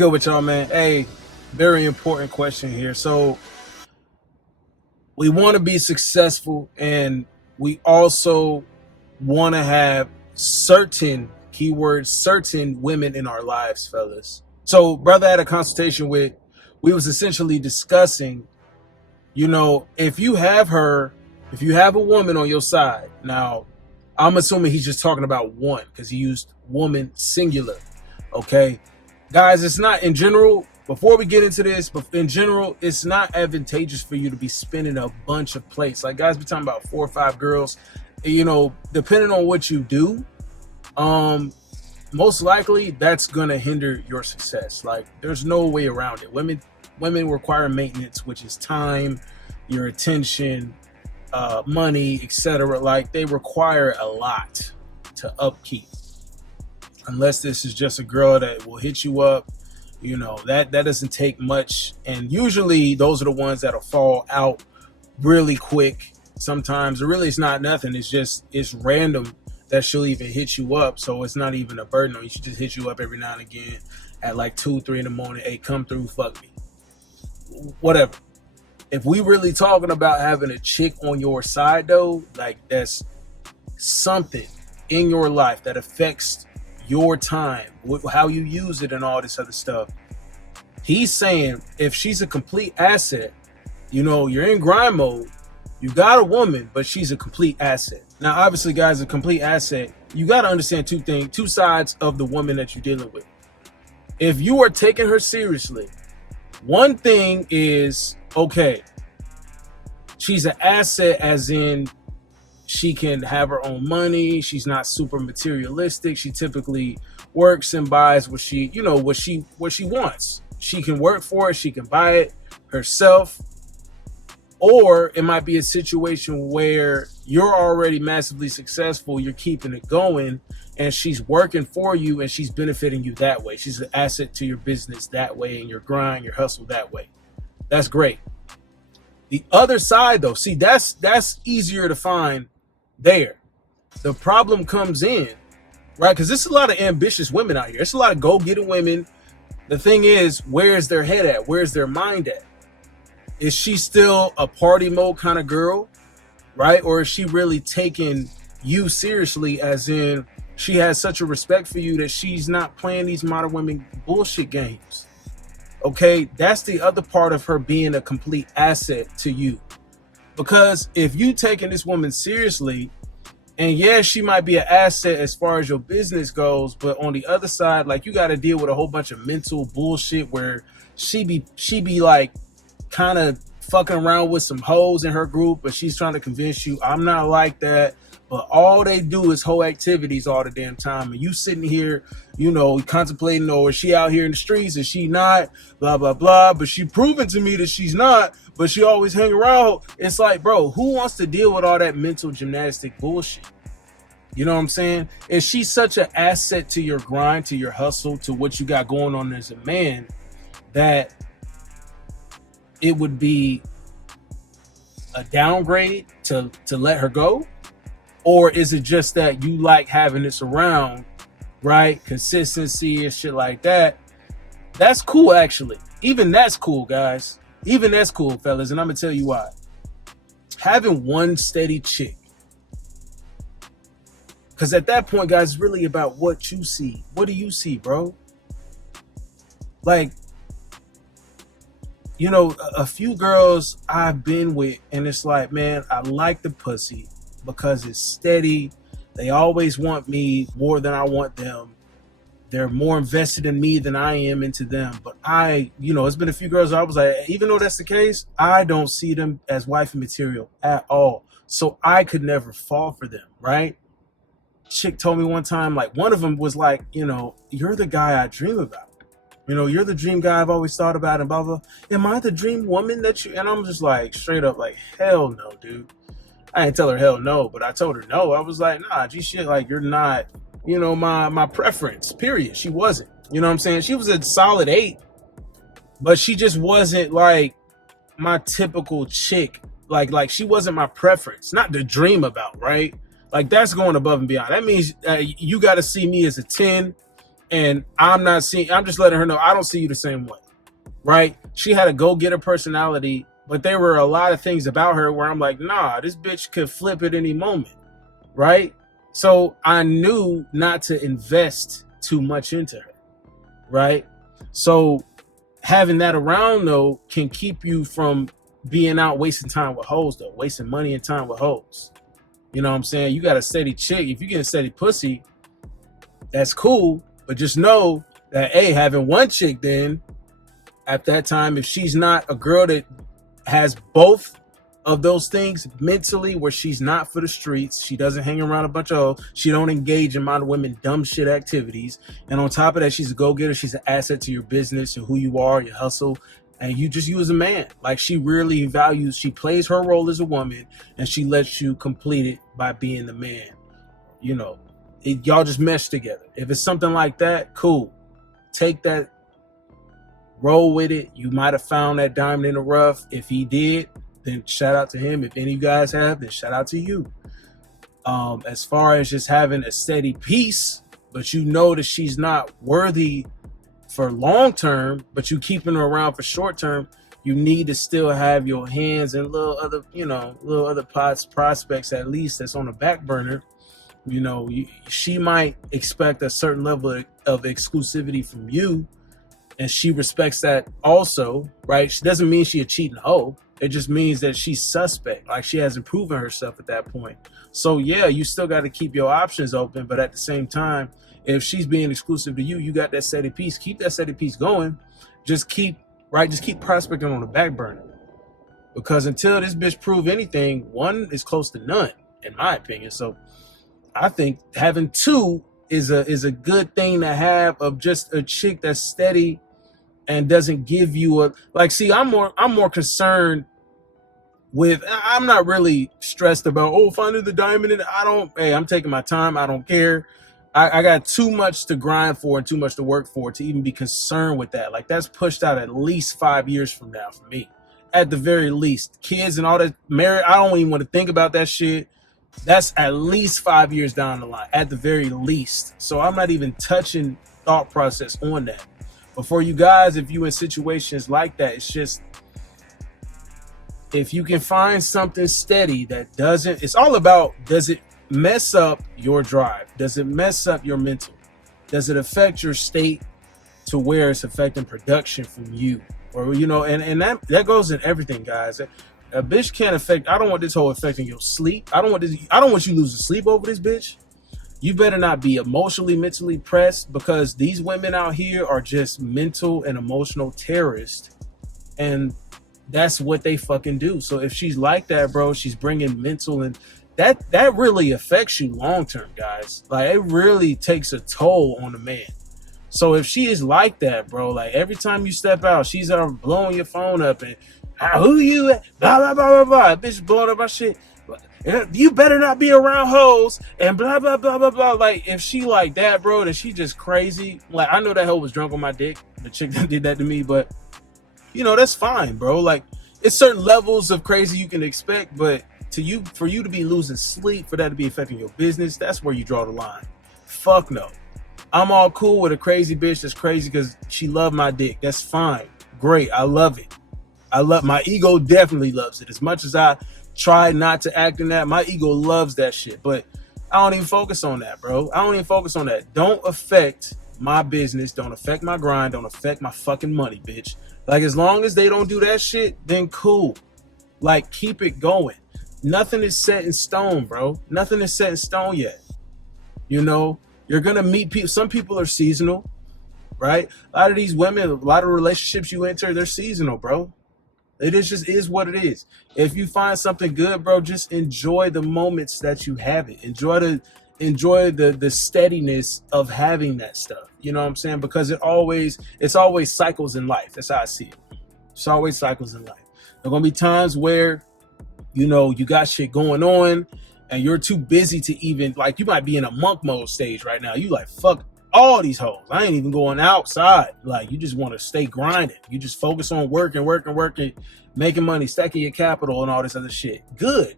good with y'all, man? Hey, very important question here. So we want to be successful, and we also want to have certain keywords, certain women in our lives, fellas. So brother had a consultation with, we was essentially discussing, if you have a woman on your side. Now, I'm assuming he's just talking about one because he used woman singular. Okay. Guys, it's not in general, before we get into this, but in general, it's not advantageous for you to be spinning a bunch of plates. Like, guys be talking about 4 or 5 girls, depending on what you do, most likely that's gonna hinder your success. Like, there's no way around it. Women require maintenance, which is time, your attention, money, etc. Like, they require a lot to upkeep. Unless this is just a girl that will hit you up, that doesn't take much. And usually those are the ones that'll fall out really quick. Sometimes really it's not nothing. It's random that she'll even hit you up. So it's not even a burden on you. She just hit you up every now and again at like 2, 3 in the morning. Hey, come through, fuck me. Whatever. If we really talking about having a chick on your side though, like, that's something in your life that affects your time, how you use it and all this other stuff. He's saying if she's a complete asset, you're in grind mode, you got a woman, but she's a complete asset. Now, obviously, guys, a complete asset, you got to understand two sides of the woman that you're dealing with. If you are taking her seriously, one thing is, okay, she's an asset as in she can have her own money. She's not super materialistic. She typically works and buys what she wants. She can work for it. She can buy it herself. Or it might be a situation where you're already massively successful. You're keeping it going, and she's working for you, and she's benefiting you that way. She's an asset to your business that way, and your grind, your hustle that way. That's great. The other side, though, see, that's easier to find there. The problem comes in, right? Because there's a lot of ambitious women out here. There's a lot of go-getting women. The thing is, where's their head at? Where's their mind at? Is she still a party mode kind of girl, right? Or is she really taking you seriously, as in she has such a respect for you that she's not playing these modern women bullshit games? Okay, that's the other part of her being a complete asset to you. Because if you taking this woman seriously, and yeah, she might be an asset as far as your business goes, but on the other side, like, you got to deal with a whole bunch of mental bullshit where she be like kind of fucking around with some hoes in her group, but she's trying to convince you I'm not like that. But all they do is whole activities all the damn time, and you sitting here, contemplating, or is she out here in the streets? Is she not? Blah blah blah. But she proving to me that she's not. But she always hang around. It's like, bro, who wants to deal with all that mental gymnastic bullshit? You know what I'm saying? Is she such an asset to your grind, to your hustle, to what you got going on as a man, that it would be a downgrade to let her go? Or is it just that you like having this around, right? Consistency and shit like that. That's cool, actually. Even that's cool, guys. Even that's cool, fellas. And I'm going to tell you why. Having one steady chick. Because at that point, guys, it's really about what you see. What do you see, bro? Like, a few girls I've been with, and it's like, man, I like the pussy because it's steady. They always want me more than I want them. They're more invested in me than I am into them. But it's been a few girls I was like, even though that's the case, I don't see them as wifey material at all. So I could never fall for them, right? Chick told me one time, like, one of them was like, you're the guy I dream about. You're the dream guy I've always thought about, and blah, blah. Am I the dream woman that you... And I'm just like, straight up, like, hell no, dude. I didn't tell her hell no, but I told her no. I was like, nah, G shit, like, you're not, my preference, period. She wasn't. You know what I'm saying? She was a solid 8, but she just wasn't, like, my typical chick. Like she wasn't my preference. Not to dream about, right? Like, that's going above and beyond. That means you got to see me as a 10. And I'm just letting her know I don't see you the same way, right? She had a go-getter personality, but there were a lot of things about her where I'm like, nah, this bitch could flip at any moment, right? So I knew not to invest too much into her, right? So having that around though can keep you from being out wasting time with hoes though, wasting money and time with hoes. You know what I'm saying? You got a steady chick. If you get a steady pussy, that's cool. But just know that, hey, having one chick then at that time, if she's not a girl that has both of those things mentally, where she's not for the streets, she doesn't hang around a bunch of hoes, she don't engage in modern women dumb shit activities, and on top of that, she's a go-getter, she's an asset to your business and who you are, your hustle, and you just you as a man. Like, she really values, she plays her role as a woman, and she lets you complete it by being the man. You know, y'all just mesh together. If it's something like that, cool. Take that, roll with it. You might have found that diamond in the rough. If he did, then shout out to him. If any of you guys have, then shout out to you. As far as just having a steady piece, but you know that she's not worthy for long term, but you keeping her around for short term, you need to still have your hands in little other prospects at least that's on the back burner. You know, she might expect a certain level of exclusivity from you, and she respects that also, right? She doesn't mean she a cheating hoe. It just means that she's suspect. Like, she hasn't proven herself at that point. So yeah, you still got to keep your options open, but at the same time, if she's being exclusive to you, you got that steady piece. Keep that steady piece going. Just keep prospecting on the back burner, because until this bitch prove anything, one is close to none, in my opinion. So I think having two is a good thing to have, of just a chick that's steady and doesn't give you a, like, see, I'm more concerned with, I'm not really stressed about, finding the diamond in it. I'm taking my time. I don't care. I got too much to grind for and too much to work for to even be concerned with that. Like, that's pushed out at least 5 years from now for me, at the very least. Kids and all that, marriage, I don't even want to think about that shit. That's at least 5 years down the line, at the very least. So I'm not even touching thought process on that. But for you guys, if you in situations like that, it's just, if you can find something steady that doesn't, it's all about, does it mess up your drive? Does it mess up your mental? Does it affect your state to where it's affecting production from you? Or, you know, and that goes in everything, guys. A bitch can't affect, I don't want this whole affecting your sleep. I don't want you losing sleep over this bitch. You better not be emotionally, mentally pressed, because these women out here are just mental and emotional terrorists. And that's what they fucking do. So if she's like that, bro, she's bringing mental, and that really affects you long term, guys. Like, it really takes a toll on a man. So if she is like that, bro, like, every time you step out, she's blowing your phone up and, who you at? Blah, blah, blah, blah, blah. Bitch blowing up my shit. You better not be around hoes and blah, blah, blah, blah, blah. Like, if she like that, bro, then she just crazy. Like, I know that hoe was drunk on my dick, the chick that did that to me, but, you know, that's fine, bro. Like, it's certain levels of crazy you can expect, but for you to be losing sleep, for that to be affecting your business, that's where you draw the line. Fuck no. I'm all cool with a crazy bitch that's crazy because she loved my dick. That's fine. Great. I love it. My ego definitely loves it. As much as I try not to act in that, my ego loves that shit. But I don't even focus on that, bro. I don't even focus on that. Don't affect my business. Don't affect my grind. Don't affect my fucking money, bitch. Like, as long as they don't do that shit, then cool. Like, keep it going. Nothing is set in stone, bro. Nothing is set in stone yet. You know, you're going to meet people. Some people are seasonal, right? A lot of these women, a lot of relationships you enter, they're seasonal, bro. It is what it is. If you find something good, bro, just enjoy the moments that you have it. Enjoy the steadiness of having that stuff. You know what I'm saying? Because it's always cycles in life. That's how I see it. It's always cycles in life. There are gonna be times where, you know, you got shit going on and you're too busy to even, like, you might be in a monk mode stage right now. You like, fuck all these hoes. I ain't even going outside. Like, you just want to stay grinding. You just focus on working, making money, stacking your capital and all this other shit. Good.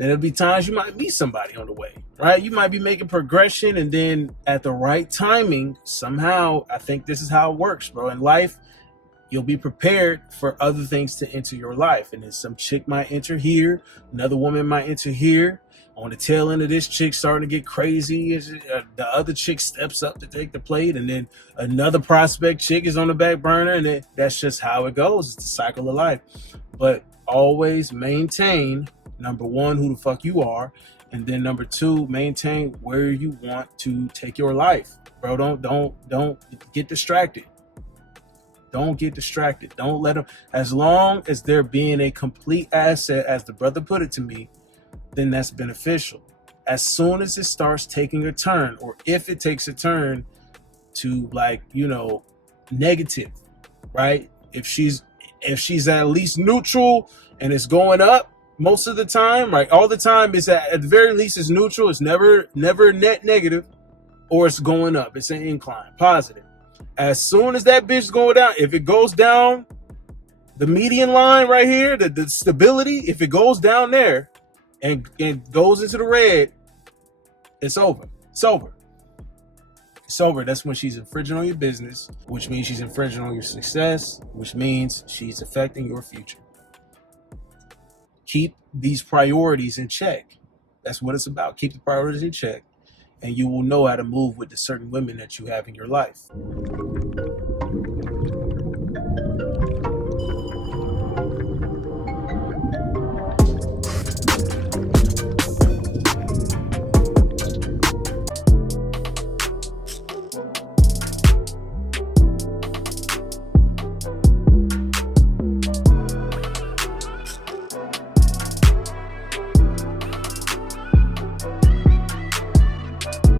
Then there'll be times you might meet somebody on the way, right? You might be making progression, and then at the right timing, somehow, I think this is how it works, bro. In life, you'll be prepared for other things to enter your life. And then some chick might enter here, another woman might enter here. On the tail end of this chick starting to get crazy, the other chick steps up to take the plate, and then another prospect chick is on the back burner, and that's just how it goes. It's the cycle of life. But always maintain, number one, who the fuck you are, and then number two, maintain where you want to take your life, bro. Don't get distracted. Don't get distracted. Don't let them. As long as they're being a complete asset, as the brother put it to me, then that's beneficial. As soon as it starts taking a turn, or if it takes a turn to, like, negative, right? If she's at least neutral and it's going up most of the time, right? All the time, it's at the very least it's neutral. It's never net negative, or it's going up. It's an incline, positive. As soon as that bitch is going down, if it goes down the median line right here, the stability, if it goes down there and goes into the red, it's over. It's over. It's over. That's when she's infringing on your business, which means she's infringing on your success, which means she's affecting your future. Keep these priorities in check. That's what it's about. Keep the priorities in check, and you will know how to move with the certain women that you have in your life.